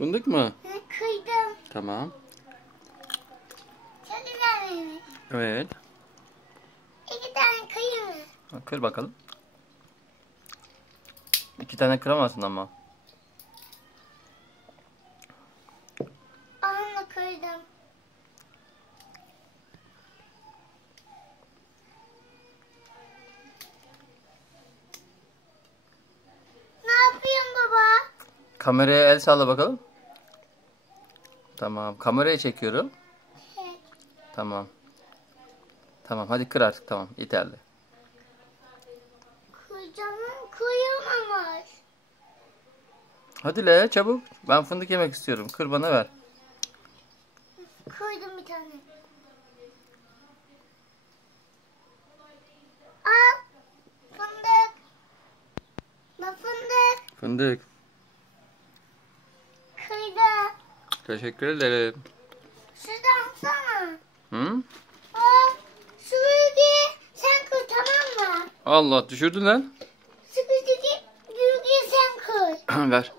Fındık mı? Hı, Kıydım. Tamam. Çok güzel miymiş? Evet. İki tane kıyım mı? Kır bakalım. İki tane kıramazsın ama. Onunla kıydım. Ne yapıyorsun baba? Kameraya el salla bakalım. Tamam. Kameraya çekiyorum. Evet. Tamam. Tamam hadi kır artık tamam yeterli. Kocaman kıyamamış. Hadi le çabuk. Ben fındık yemek istiyorum. Kır bana ver. Koydum bir tane. Al. Fındık. La fındık. Fındık. Teşekkür ederim. Şuradan sana. Hı? Şurayı sen kıy tamam mı? Allah düşürdün lan. Sıkıcı gülgeyi sen kıy. ver.